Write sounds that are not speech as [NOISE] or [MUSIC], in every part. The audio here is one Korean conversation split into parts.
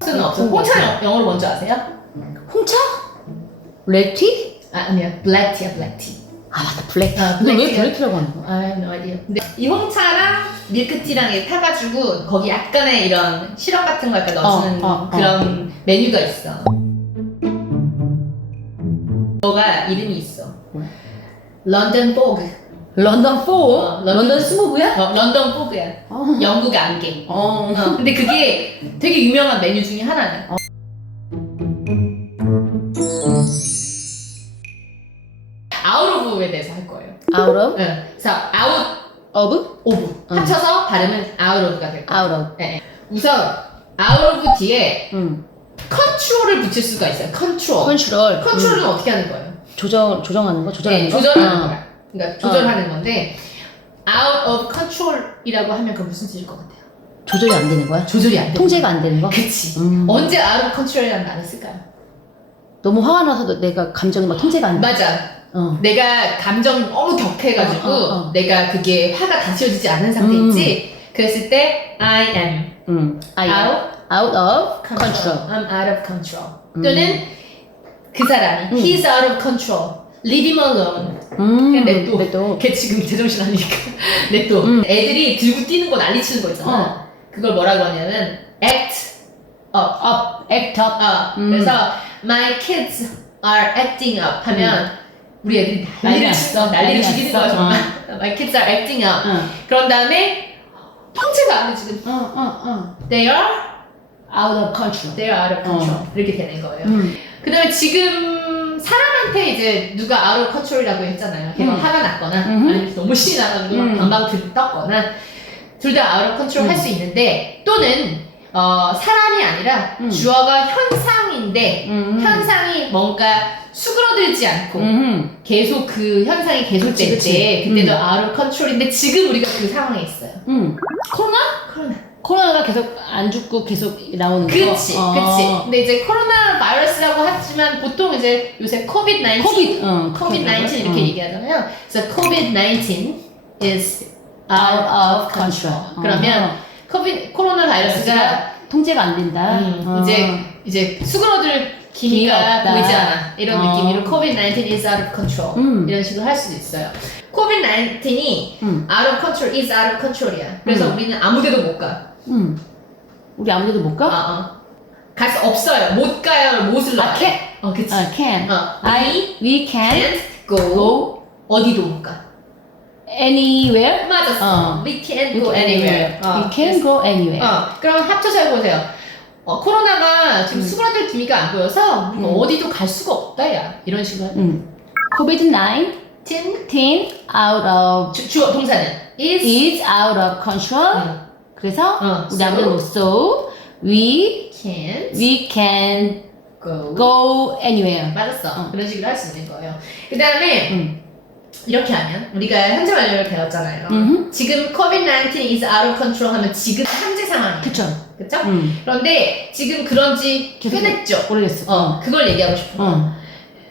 는 없어. 홍차 영- 영어로 뭔지 아세요? 홍차? 레티? 아, 아니야. 블랙티야, 블랙티. 아 맞다 블랙. 아, 근데 왜 블랙티야. 블랙이라고 하는 거야? Have no idea. 근데 이 홍차랑 밀크티랑 이렇게 타가지고 거기 약간의 이런 시럽 같은 거 약간 넣어주는 어, 어, 어. 그런 메뉴가 있어. 뭐가 이름이 있어. 런던 포그. 런던 4? 어, 런던- 런던 스모브야? 어, 런던 포그야. 어. 영국 안개. 어. 어, 근데 그게 되게 유명한 메뉴 중에 하나는. 아웃 오브에 대해서 할 거예요. Of? 응. 그래서 아웃 Of? 오브 응. 합쳐서 발음은 아웃 오브가 될 거예요. Out of. 네. 우선 아웃 오브 뒤에 응. 컨트롤을 붙일 수가 있어요. 컨트롤. 컨트롤. 컨트롤은 응. 어떻게 하는 거예요? 조정 조정하는 거? 조절하는 네, 거? 조절하는 어. 거야. 그러니까 조절하는 건데 out of control이라고 하면 그 무슨 뜻일 것 같아요? 조절이 안 되는 거야? 조절이 안 돼. 통제가 안 되는 거? 그치. 음. 언제 out of control이라는 말을 쓸까요? 너무 화가 나서 내가 감정이 막 통제가 안 돼. 맞아. 어. 내가 감정 너무 격해가지고 어, 어, 어. 내가 그게 화가 다스려지지 않은 상태인지 그랬을 때 I am 음. I am out out of control. control. I'm out of control. 음. 또는 그 사람이 음. he's out of control. Leave him alone. 음. 그냥 냅둬. 냅둬. 걔 지금 제정신 아니니까 [LAUGHS] 냅둬. 음. 애들이 들고 뛰는 거 난리 치는 거 있잖아. 어. 그걸 뭐라고 하냐면 act up. up, act up. 어, 음. 그래서 my kids are acting up 하면 우리 애들이 난리 난리를 났어. 치- 난리를 난리 죽이는 났어. 거야 정말. [LAUGHS] my kids are acting up. 응. 그런 다음에 통제가 안 돼 지금. 어, 어, 어. They are out of control. they are out of control 어. 이렇게 되는 거예요. 음. 그 다음에 지금 사람한테 이제 누가 of control이라고 했잖아요. 걔가 음. 화가 났거나 음흠. 아니면 너무 신이 나가지고 막 음. 방방 들 떴거나 둘다 of control 음. 할수 있는데 또는 어, 사람이 아니라 음. 주어가 현상인데 음. 현상이 뭔가 수그러들지 않고 음. 계속 그 현상이 계속 그치, 될 그치. 때 그때도 음. of control인데 지금 우리가 그 상황에 있어요. 음. 코로나? 코로나. 코로나가 계속 안 죽고 계속 나오는 거. 그치, 어. 그치. 근데 이제 코로나 바이러스라고 하지만 보통 이제 요새 코비드 19, 코비드, 응. 코비드 19 이렇게 응. 얘기하잖아요. 그래서 코비드 19 is out of control. 그러면 어. 코비 코로나 바이러스가 통제가 안 된다. 음, 어. 이제 이제 수그러들 기미가. 보이지 않아 이런 어. 느낌으로 코비드 19 is out of control 음. 이런 식으로 할 수도 있어요. 코비드 19이 음. out of control is out of control이야. 그래서 음. 우리는 아무데도 못 가. 음. 우리 아무데도 못 어, 가? 어. 갈수 없어요. 못 가요. 못을 넣어. 아, can. 어, 그치. 아, can. 어, I, we can can't go. go 어디도 못 가. anywhere. 맞았어. 어. We can't We go can anywhere. We can go anywhere. 어, 그럼 합쳐서 해보세요. 어, 코로나가 지금 음. 수그러들 기미가 안 보여서 우리가 음. 어디도 갈 수가 없다, 야. 이런 식으로. 음. COVID-19 tin, out of 주, 주어, 동사는 is. is out of control. 응. 그래서 어, 우리 아무데도 못 so we can't we can go. go anywhere. 맞았어. 어. 그런 식으로 할 수 있는 거예요. 그 다음에 음. 이렇게 하면 우리가 현재 완료를 배웠잖아요. 음흠. 지금 COVID-19 is out of control 하면 지금 현재 상황이에요. 그쵸. 그쵸? 음. 그런데 지금 그런지 됐죠. 오래됐어. 어, 그걸 얘기하고 싶어. 어.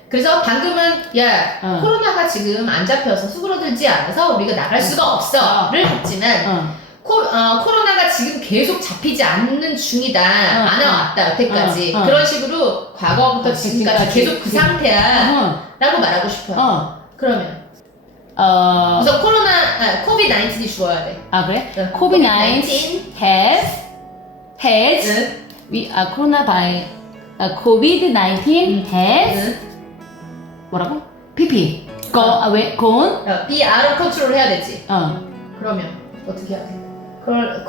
그래서 방금은 야 어. 코로나가 지금 안 잡혀서 수그러들지 않아서 우리가 나갈 수가 없어를 했지만 어. 코, 어, 코로나가 지금 계속 잡히지 않는 중이다 안 어. 와왔다 여태까지 어, 어. 그런 식으로 과거부터 어, 지금까지 지금까지. 계속 그 상태야 어. 라고 말하고 싶어요 어. 그러면 어. 우선 코로나 아, 코비드 19이 죽어야 돼 아 그래? 응. COVID-19 has has 응? we 아 코로나 바이 아 COVID-19 음. has 응? 뭐라고? PP go 어. 아 왜? gone 어, be out of control 해야 되지 어 그러면 어떻게 해야 돼?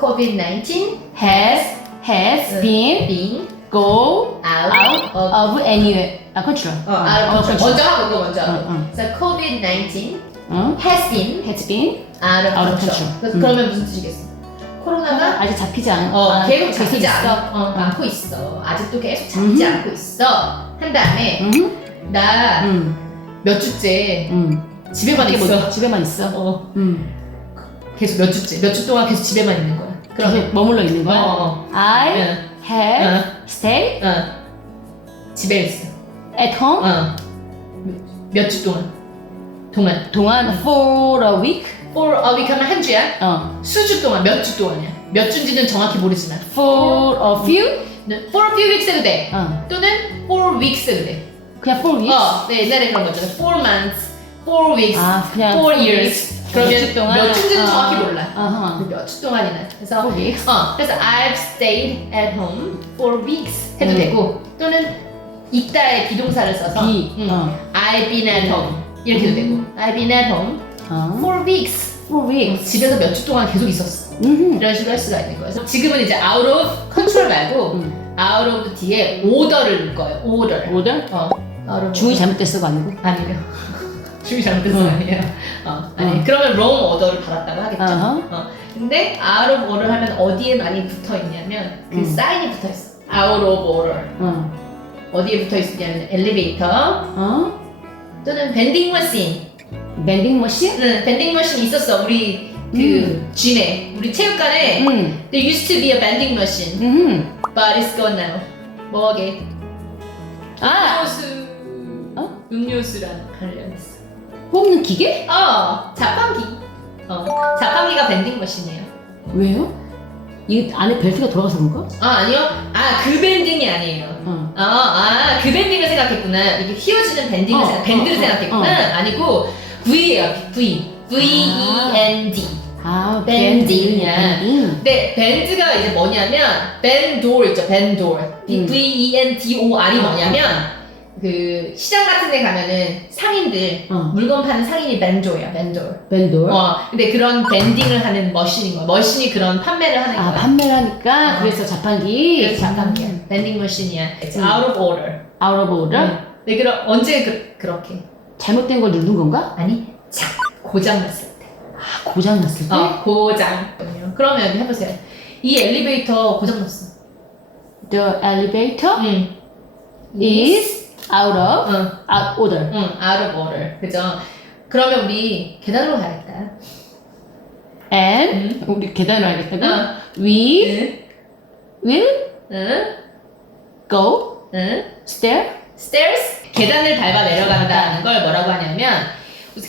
코비드 19 has has 응. been being go out, out of of anywhere 아 control 어, out of control. 먼저 하고 그거 먼저 하고. 응, 응. 그래서 COVID-19 응? has been has been out of Out of control. control. 그래서 음. 그러면 무슨 뜻이겠어? 코로나가 아직 잡히지 않 어, 아, 계속 잡히지 있어. 않, 어, 않고 있어. 아직도 계속 잡히지 음. 않고 있어. 한 다음에 응? 나 몇 응. 주째 응. 집에만 밖에 못 있어. 집에만 있어. 어, 응. 계속 몇 주째, 몇 주 동안 계속 집에만 있는 거야. 그러면 계속 머물러 있는 어, 거야. 어, I 응, have 응, stayed 응. 집에 있어. at home 어. 몇 주 동안. 동안. 동안 for a week. for a week 하면 한 주야. 어. 수주 동안 몇 주 동안이야? 몇 주인지는 정확히 모르지만 For a few? for a few weeks 해도 돼. 어. 또는 four weeks 해도 돼. 그냥 for weeks? 어, 네, 옛날에 그런 거죠. four months, four weeks, 아, 그냥 four years. Weeks. 그러면 몇주 동안? 몇 주인지는 어. 정확히 몰라. 몇주 동안이나. 그래서 Four weeks? 어, 그래서 I've stayed at home for weeks 해도 음. 되고 또는 있다의 비동사를 써서 be. 음, 어. I've been at home 이렇게 해도 되고 I've been at home 어. for weeks For weeks. 집에서 몇주 동안 계속 있었어 음. 이런 식으로 할 수가 있는 거예요 지금은 이제 out of control 말고 음. out of 뒤에 order를 넣을 거예요 order order? 어, out of 주의 잘못됐어가 아니고? 아니요 주의 잘못된 거 응. 아니에요 어, 아니 응. 그러면 wrong order를 받았다고 하겠죠 어허. 어, 근데 out of order 하면 어디에 많이 붙어 있냐면 그 음. 사인이 붙어 있어. out of order. 어. 어디에 붙어 있냐면 엘리베이터 어? 또는 밴딩 머신. 밴딩 머신? 응, 밴딩 머신 있었어. 우리 그 음. G네. 우리 체육관에 음. there used to be a vending machine, 음. but it's gone now. 뭐게? 아! 음료수. 어? 음료수랑 관련했어. 뽑는 기계? 어, 자판기. 어, 자판기가 밴딩 머신이에요. 왜요? 이 안에 벨트가 돌아가서 그런가? 아 아니요. 아 그 밴딩이 아니에요. 어. 아, 아, 그 밴딩을 생각했구나. 이게 휘어지는 밴딩을 어, 생각, 밴드를 어, 어, 생각했구나. 아니고 V예요. V. V-E-N-D. 아, 밴딩이야. 밴딩. 근데 밴드가 이제 뭐냐면 밴도어 있죠. 밴도어. 음. V-E-N-D-O-R이 뭐냐면 그 시장 같은 데 가면은 상인들 어. 물건 파는 상인이 밴도어야. 밴도어. 밴돌. 어, 근데 그런 밴딩을 하는 머신인 거야. 머신이 그런 판매를 하는 아, 거야. 판매를 하니까 어. 그래서 자판기. 그래서 자판기야. 밴딩 머신이야. It's 음. out of order. 응. 네, 그럼 언제 그, 그렇게? 잘못된 걸 누른 건가? 아니, 자, 고장 났을 때. 아, 고장 났을 때? 어, 고장. 그러면 해보세요. 이 엘리베이터 고장 났어. The elevator 응. is out of 응, out order. 응, out of order. 그죠? 그러면 우리 계단으로 가야겠다. And 응. 우리 계단을 알겠다고? 어. We 응, will 응, go 응. stair. stairs? 계단을 밟아 내려간다는 걸 뭐라고 하냐면,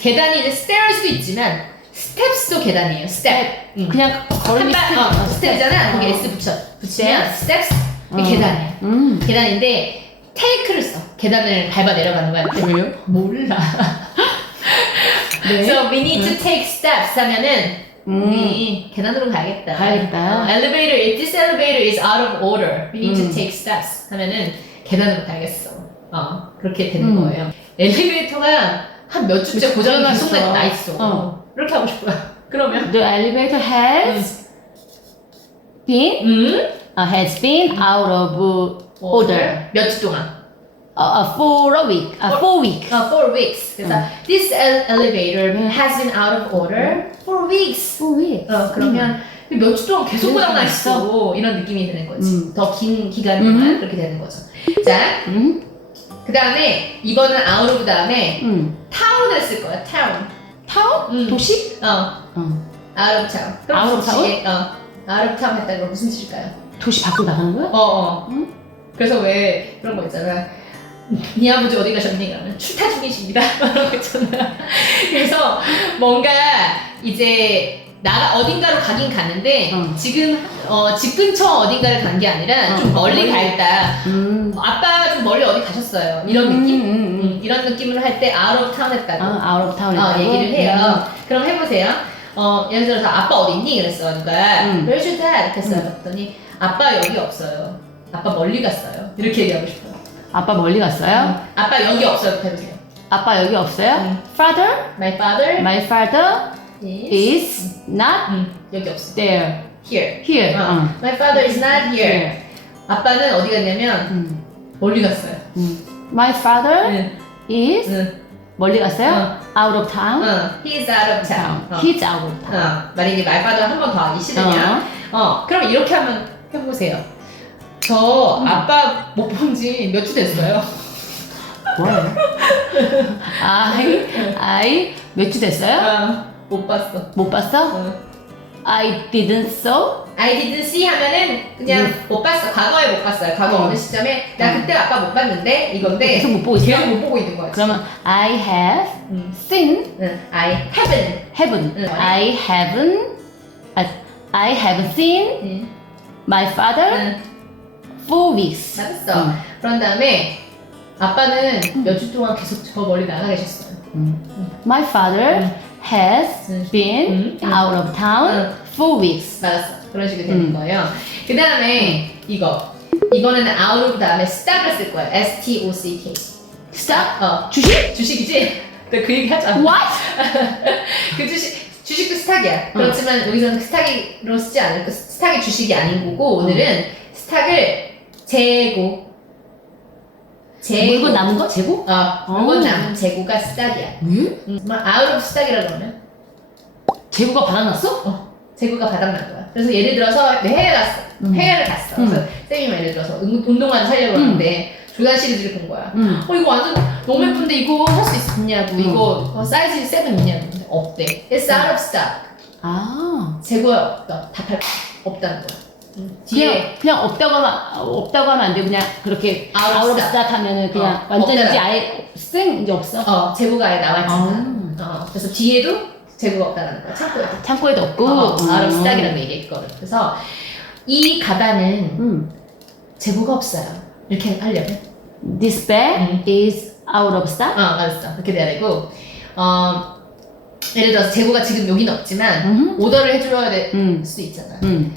계단이 이제 stair일수도 있지만, steps도 계단이에요. step. 응. 그냥 걸음이 한 발, 어, 스텝이잖아. 거기 어. S 붙여. 붙이면 steps. 어. 계단이야. 음. 계단인데 테이크를 써. 계단을 밟아 내려가는 거야. 왜요? 몰라. 네. So we need to take steps 하면은 음. 우리 계단으로 가야겠다. 가야겠다. 어, elevator, if this elevator is out of order, we need 음. to take steps 하면은 계단으로 가야겠어. 어, 그렇게 되는 음. 거예요. 엘리베이터가 한 몇 주째 몇 고장이 계속 났어. 나 있어. 어. 이렇게 하고 싶어요. 그러면 The elevator has been 음? uh, has been out of order 몇 주 동안? uh, uh, for a week. Uh, four weeks. 어, four weeks. 그래서 음. this el- elevator has been out of order for weeks. Four weeks. 어, 그러면 몇 주 동안 계속 계속 고장 나 있어. 이런 느낌이 드는 거지. 음. 더 긴 기간 동안 음. 그렇게 되는 거죠. 자, 음. 그 다음에 이번은 out of 다음에 음. town을 쓸 거야. town. 타운? 음. 도시? 어, 어. out of town. 그럼 out of 뜻이- 어, out of town 했다는 건 무슨 뜻일까요? 도시 밖으로 나가는 거야? 어, 어. 음? 그래서 왜 그런 거 있잖아. 네 아버지 어디 가셨니? 그러면 출타 중이십니다. [LAUGHS] 거 있잖아. 그래서 뭔가 이제 나 어딘가로 가긴 가는데 어. 지금 어, 집 근처 어딘가를 간 게 아니라 어, 좀 멀리 멀리. 가 있다. 음. 아빠가 좀 멀리 어디 가셨어요. 이런 음, 느낌? 음, 음. 음, 이런 느낌을 할때 out of town 했다고 아, out of town 어, 했다고? 얘기를 해요. 그럼 해보세요. 어, 예를 들어서 아빠 어디 있니? 그랬어. 누가 음. Where's your dad? 이렇게 했어요. 음. 그랬더니 아빠 여기 없어요. 아빠 멀리 갔어요. 이렇게 얘기하고 싶어요. 아빠 멀리 갔어요? 음, 아빠 여기 없어요. 해보세요. 아빠 여기 없어요? 음. Father? My father My father is, is not 음, 여기 없어. there. Here. Here. 어. 어. My father is not here. Here. 아빠는 어디 갔냐면 음. 멀리 갔어요. 음. My father 응, is 응, 멀리 갔어요? Out of town? 응. He's out of town. 어. He's out of town. 어, 만약에 my father 한번 더 하기 싫으면 어, 그럼 이렇게 하면 해보세요. 저 음. 아빠 못 본 지 몇 주 됐어요. 뭐예요? I, I 몇주 됐어요? 어, 못 봤어. 못 봤어? 어. I didn't saw? I didn't see 하면은 그냥 음. 못 봤어. 과거에 못 봤어요. 과거 어. 어느 시점에 나 음. 그때 아빠 못 봤는데 이건데 계속 못 보고 있어? 계속 못 보고 있는 거야. 그러면 I have 음. seen 응. I haven't. heaven. 응. I haven't. 아, I have seen 응. my father 응. For weeks. 잘했어. 응. 그런 다음에 아빠는 몇 주 동안 계속 저 멀리 나가 계셨어요. My father has 응. been 응. out of town 응. for weeks. 맞았어. 그런 식으로 되는 음. 거예요. 그 다음에 이거. 이거는 out of 다음에 stop을 쓸 거야. S-T-O-C-K. Stop. 어. 주식? 주식이지? 그, 그 얘기 하자. What? [LAUGHS] 그 주식, 주식도 스탁이야. 그렇지만 여기서는 스탁으로 쓰지 않을 거. 스탁이 주식이 아닌 거고, 오늘은 스탁을 재고. 재고. 물건 남은 거 재고? 어, 물건 어. 남은 재고가 스탁이야. 응? 음, 뭐 out of 스탁이라 그러면? 재고가 바닥났어? 어, 재고가 바닥난 거야. 그래서 예를 들어서 내 해외 갔어. 음. 해외를 갔어. 음. 그래서 쌤이 뭐 예를 들어서 운- 운동화를 사려고 음. 하는데 조단 시리즈를 본 거야. 응. 어 이거 완전 너무 예쁜데 이거 살수 있냐고 음. 이거 어, 사이즈 7 있냐고 없대. It's out of stock. 아. 재고가 없다. 다 팔 없다는 거야. 음, 뒤에 그냥 없다고 하면 없다고 하면 안 돼. 그냥 그렇게 Out of 아웃 오브 stock. 스타 하면은 그냥 어, 완전 이제 없잖아. 아예 쌩 이제 없어. 어 재고가 아예 나와 있잖아. 아. 어, 그래서 뒤에도 재고가 없다는 거야. 창고에. 창고에도 없고. 어, out of 음. stock이라고 얘기했거든. 그래서 이 가방은 음. 재고가 없어요. 이렇게 하려면. This bag 음. is out of stock. 어, 맞았어. 그렇게 돼야 되고, 어, 예를 들어서 재고가 지금 여기는 없지만, 음. 오더를 해줘야 될 음. 수도 있잖아. 음.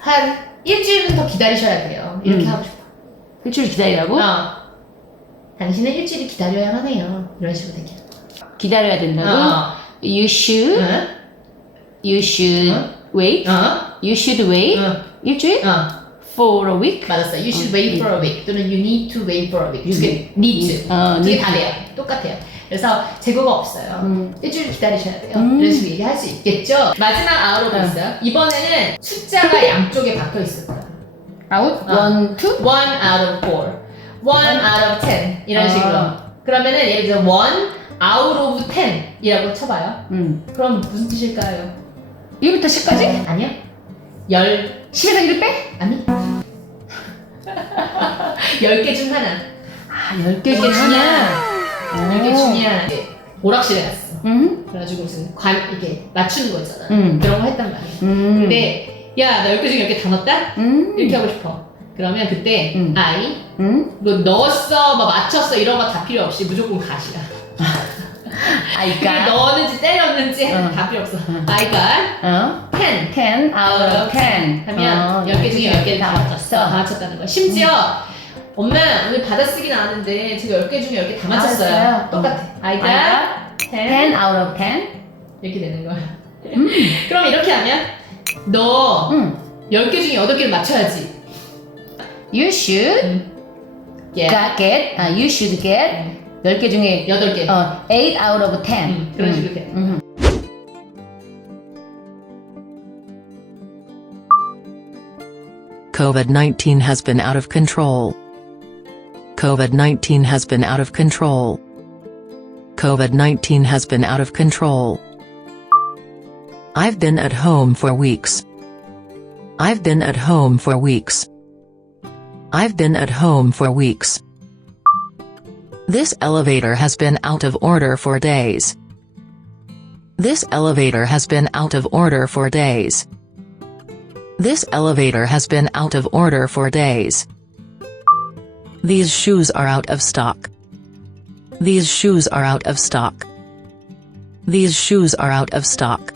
한 일주일은 더 기다리셔야 돼요. 이렇게 음. 하고 싶어. 일주일 기다리라고? 어. 당신은 일주일이 기다려야만 해요. 이런 식으로 되게. 기다려야 된다고? 어. You should, 응? you should 어? wait. 어? You should wait. 어? 일주일? 어. For a week. 맞았어. You should wait for a week. 또는 you need to wait for a week. 두개 need to. 어, 두개 need 다 to. 돼요. 똑같아요. 그래서 재고가 없어요. 음. 일주일 기다리셔야 돼요. 음. 이런 식으로 얘기할 수 있겠죠? 마지막 아웃로 응. 있어요. 이번에는 숫자가 양쪽에 박혀 있을 거예요. Out? 어. One, two? One out of four, one out of ten 이런 아. 식으로. 그러면은 예를 들어 one out of ten이라고 쳐봐요. 음. 그럼 무슨 뜻일까요? 1부터 10까지? 아니요. 열 10에서 1을 빼? 아니. [LAUGHS] 열 개 중 하나. 아, 10개 열개 중에 중에 하나. 중에 하나. 이제 오락실에 갔어. 음? 그래가지고 무슨 관 이렇게 맞추는 거 있잖아. 음. 그런 거 했단 말이야. 음. 근데 야나열개 중에 열개다 넣었다? 음. 이렇게 하고 싶어. 그러면 그때 음. I 음? 뭐 넣었어, 뭐 맞췄어 이런 거 다 필요 없이 무조건 [LAUGHS] 그게 got, 넣었는지 때렸는지 응. 다 필요 없어. 응. I got 어? 10 10 out of 10. 하면 어, 10개 중에 10개를 다 맞췄어. 다. 맞췄다는 거야. 심지어 엄마 오늘 받아쓰기 나왔는데 제가 10개 중에 10개 다 맞췄어요. 맞았어요. 똑같아. I got I got 10 10 out of 10. 이렇게 되는 거야. [LAUGHS] 그럼 이렇게 하면 너 음. 10개 중에 8개를 맞춰야지. You should 응. 예. got get, 아, you should get 10개 중에 8개. 어, 8 out of 10. 음, 그런 식으로 돼. 음. COVID 19 has been out of control. COVID 19 has been out of control. COVID 19 has been out of control. I've been at home for weeks. I've been at home for weeks. I've been at home for weeks. This elevator has been out of order for days. This elevator has been out of order for days. This elevator has been out of order for days. These shoes are out of stock. These shoes are out of stock. These shoes are out of stock.